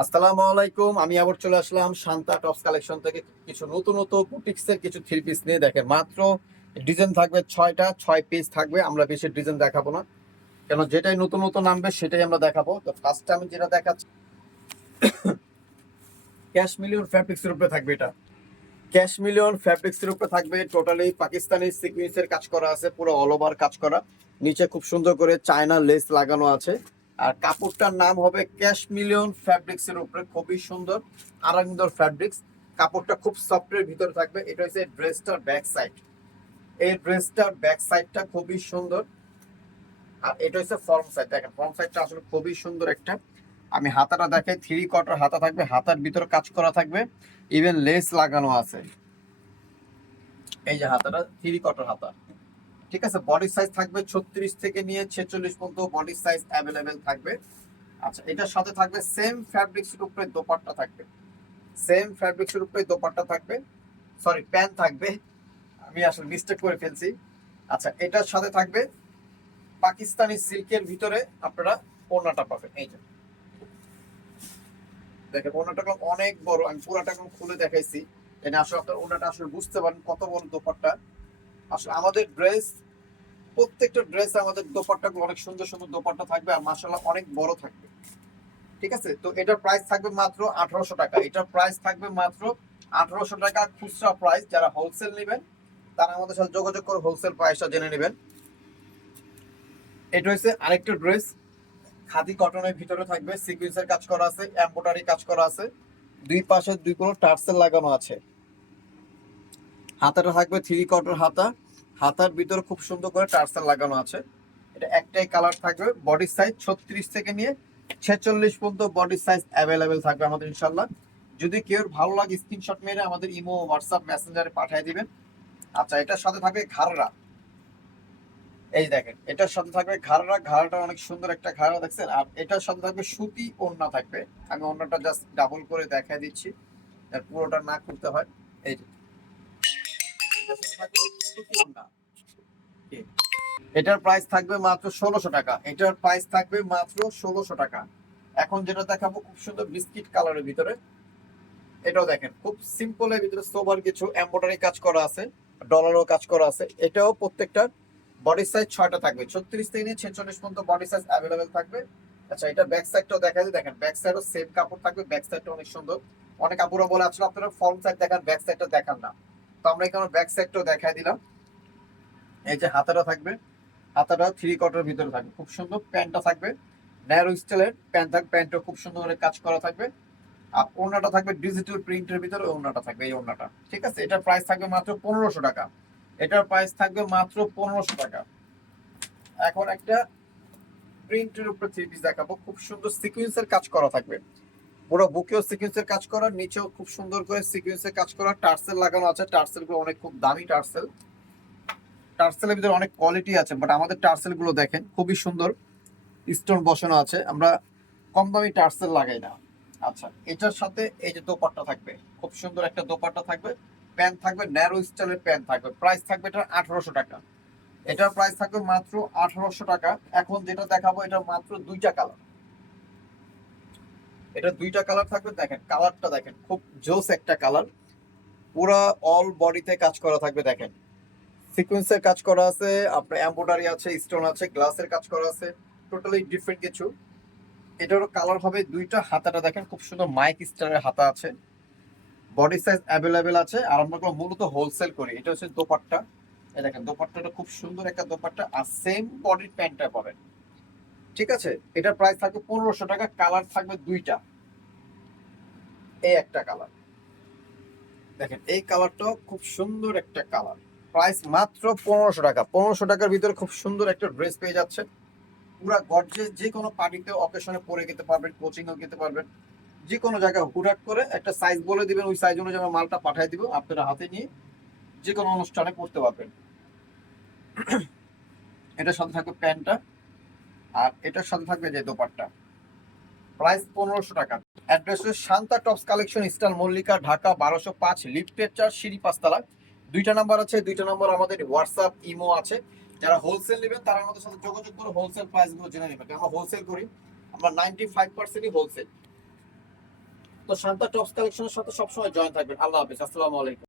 আসসালামু আলাইকুম, আমি আবার চলে আসলাম শান্তা টপস কালেকশন থেকে কিছু নতুন নতুন বুটিক্সের কিছু থ্রি পিস নিয়ে। দেখেন, মাত্র ডিজাইন থাকবে ছয়টা, ছয় পিস থাকবে, আমরা বেশি ডিজাইন দেখাবো না। কেন, যেটাই নতুন নতুন নামবে, সেটাই আমরা দেখাবো। তো ফার্স্ট আমি যেটা দেখাচ্ছি ক্যাশ মিলিয়ন ফ্যাব্রিক্সের উপরে থাকবে এটা। ক্যাশ মিলিয়ন ফ্যাব্রিক্সের উপরে থাকবে টোটালি পাকিস্তানি সিকুয়েন্সের কাজ করা আছে, পুরো অল ওভার কাজ করা। নিচে খুব সুন্দর করে চায়না লেস লাগানো আছে। আর কাপড়টার নাম হবে ক্যাশ মিলিয়ন ফ্যাব্রিক্স এর উপরে, খুবই সুন্দর আরামদার ফ্যাব্রিক্স। কাপড়টা খুব সফটের ভিতরে থাকবে, এটা হচ্ছে ড্রেসটার ব্যাক সাইড। এই ড্রেসটার ব্যাক সাইডটা খুবই সুন্দর, আর এটা হচ্ছে ফর্ম সাইড। দেখেন, ফর্ম সাইডটা আসলে খুবই সুন্দর একটা। আমি হাতাটা দেখাই থ্রি কটার হাতা থাকবে, হাতার ভিতরে কাজ করা থাকবে ইভেন লেস লাগানো আছে। এই যে হাতাটা থ্রি কটার হাতা। ঠিক আছে বডি সাইজ থাকবে ছত্রিশ থেকে নিয়ে ছেচল্লিশ পর্যন্ত বডি সাইজ অ্যাভেলেবেল থাকবে। আচ্ছা এটার সাথে থাকবে সেম ফ্যাব্রিক্সের উপরে দোপাট্টা থাকবে। সেম ফ্যাব্রিক্সের উপরে দোপাট্টা থাকবে। সরি প্যান্ট থাকবে। আমি আসলে মিস্টেক করে ফেলছি। আচ্ছা এটার সাথে থাকবে পাকিস্তানি সিল্কের ভিতরে আপনারা ওড়নাটা পাবেন। এই যে। দেখেন, ওড়নাটা অনেক বড়। আমি পুরাটা খুলে দেখাইছি। এনে আসলে আপনার ওড়নাটা আসলে বুঝতে পারেন কত বড় দোপাট্টা। আসলে আমাদের ড্রেস প্রত্যেকটা ড্রেস আমাদের দোপাট্টা অনেক সুন্দর সুন্দর দোপাট্টা থাকবে আর মাসাল্লাহ অনেক বড় থাকবে। ঠিক আছে? তো এটার প্রাইস থাকবে মাত্র আঠারোশো টাকা। এটার প্রাইস থাকবে মাত্র আঠারোশো টাকা খুচরা প্রাইস যারা হোলসেল নেবেন, তারা আমাদের সাথে যোগাযোগ করে হোলসেল প্রাইসটা জেনে নেবেন। এটা হচ্ছে আরেকটা ড্রেস খাদি কটনের ভিতরে থাকবে সিকুয়েন্সের কাজ করা আছে এম্বোটারি কাজ করা আছে। দুই পাশে দুই কোনো টার্সেল লাগানো আছে। হাতাটা থাকবে থ্রি কটন হাতা। হাতার ভিতরে খুব সুন্দর করে টার্সেল লাগানো আছে। এটা একটাই কালার থাকবে বডি সাইজ ছত্রিশ থেকে নিয়ে ছেচল্লিশ পর্যন্ত বডি সাইজ অ্যাভেলেবেল থাকবে আমাদের ইনশাল্লাহ। যদি কেউ ভালো লাগে স্ক্রিনশট মেরে আমাদের ইমো হোয়াটসঅ্যাপ মেসেঞ্জারে পাঠিয়ে দিবেন। আচ্ছা এটার সাথে থাকবে ঘাড়রা। এই দেখেন, এটার সাথে থাকবে ঘাড়রা, ঘাড়টা অনেক সুন্দর একটা ঘাড়া দেখছেন? আর এটার সাথে থাকবে সুতি ওড়না থাকবে। আমি ওড়নাটা জাস্ট ডাবল করে দেখাই দিচ্ছি পুরোটা না করতে হয়। এই যে এটার প্রাইস থাকবে মাত্র ষোলোশো টাকা। এটার প্রাইস থাকবে মাত্র ষোলোশো টাকা। এখন যেটা দেখাবো, খুব সুন্দর বিস্কিট কালারের ভিতরে। এটাও দেখেন, খুব সিম্পলের ভিতরে সোবার কিছু এম্ব্রয়ডারি কাজ করা আছে ডলারও কাজ করা আছে। এটাও প্রত্যেকটা বডি সাইজ ছয়টা থাকবে। ছত্রিশ থেকে নিয়ে ছেচল্লিশ পর্যন্ত বডি সাইজ অ্যাভেলেবেল থাকবে। আচ্ছা এটা ব্যাক সাইডটাও দেখা যায় দেখেন ব্যাক সাইডও সেম কাপড় থাকবে ব্যাক সাইডটা অনেক সুন্দর। অনেক কাপড়ও বলে আসলে আপনারা ফ্রন্ট সাইড দেখান ব্যাক সাইডটা দেখান না। তো আমরা এখানে ব্যাক সাইডটাও দেখাই দিলাম। এই যে হাতাটা থাকবে হাতাটা থ্রি কোয়ার্টার ভিতরে থাকবে। খুব সুন্দর প্যান্টটা থাকবে। ন্যারো স্টাইলের প্যান্ট থাকবে প্যান্টও খুব সুন্দর করে কাজ করা থাকবে। আর ওড়নাটা থাকবে ডিজিটাল প্রিন্টের ভিতরে, ওড়নাটা থাকবে এই ওড়নাটা। ঠিক আছে? এটার প্রাইস থাকবে মাত্র পনেরোশো টাকা। এটার প্রাইস থাকবে মাত্র পনেরোশো টাকা। এখন একটা প্রিন্টের উপরে থ্রি পিস দেখাবো। খুব সুন্দর সিকুয়েন্সের কাজ করা থাকবে। পুরো বুকেও সিকুয়েন্সের কাজ করা, নিচেও খুব সুন্দর করে সিকুয়েন্সের কাজ করা। টার্সেল লাগানো আছে। টার্সেলগুলো অনেক খুব দামি টার্সেল। টার্সেলের ভিতরে অনেক কোয়ালিটি আছে বাট আমাদের টার্সেলগুলো দেখেন, খুবই সুন্দর। স্টোন বসানো আছে, আমরা কম দামি টার্সেল লাগাই না। আচ্ছা এটার সাথে এই যে দোপাট্টা থাকবে, খুব সুন্দর একটা দোপাট্টা থাকবে প্যান্ট থাকবে ন্যারো স্টাইলের প্যান্ট থাকবে প্রাইস থাকবে এটা আঠারোশো টাকা। এটার প্রাইস থাকবে মাত্র আঠারোশো টাকা, এখন যেটা দেখাবো এটা মাত্র দুইটা কালার এটা দুইটা কালার থাকবে, দেখেন কালারটা দেখেন, খুব জোস একটা কালার পুরা অল বডিতে কাজ করা থাকবে, দেখেন। সিকোয়েন্সের কাজ করা আছে, আপনার এম্বোডারি আছে স্টোন আছে গ্লাসের কাজ করা আছে টোটালি ডিফারেন্ট কিছু। এটারও কালার হবে দুইটা, হাতাটা দেখেন, খুব সুন্দর মাইক স্টারের হাতা আছে। বডি সাইজ অ্যাভেলেবেল আছে, আর আমরা মূলত হোলসেল করি, এটা হচ্ছে দোপাট্টা। এই দেখেন, দোপাট্টাটা খুব সুন্দর একটা দোপাট্টা, আর সেম বডির প্যান্টটা পাবেন। ঠিক আছে? এটার প্রাইস থাকবে পনেরোশো টাকা কালার থাকবে দুইটা। এই একটা কালার দেখেন, এই কালারটাও খুব সুন্দর একটা কালার প্রাইস মাত্র পনেরোশো টাকা। পনেরোশো টাকার ভিতরে খুব সুন্দর একটা ড্রেস পেয়ে যাচ্ছে। পুরা গর্জে যে কোনো পার্টিতে অকেশনে পরে যেতে পারবেন কোচিংও যেতে পারবেন। যে কোনো জায়গায় হুটহাট করে একটা সাইজ বলে দিবেন, ওই সাইজ অনুযায়ী আমরা মালটা পাঠিয়ে দিব, আপনারা হাতে নিয়ে যে কোনো অনুষ্ঠানে পড়তে পারবেন। এটার সাথে থাকবে প্যান্টটা, আর এটার সাথে থাকবে যে দোপাট্টা। প্রাইস পনেরোশো টাকা। Address Shanta tops collection, style Mallika, Dhaka, বারোশো পাঁচ, লিফটের চার, সিঁড়ি পাঁচতলা। দুইটা নাম্বার আছে, দুইটা নাম্বার আমাদের হোয়াটসঅ্যাপ ইমো আছে। যারা হোলসেল নেবেন, তারা আমাদের সাথে যোগাযোগ করে হোলসেল প্রাইসগুলো জেনে নেবেন। আমরা হোলসেল করি, আমরা নাইনটি ফাইভ পার্সেন্টই হোলসেল তো শান্তা টপস কালেকশনের সাথে সবসময় জয়েন থাকবেন। আল্লাহ হাফিজ, আসসালামু আলাইকুম।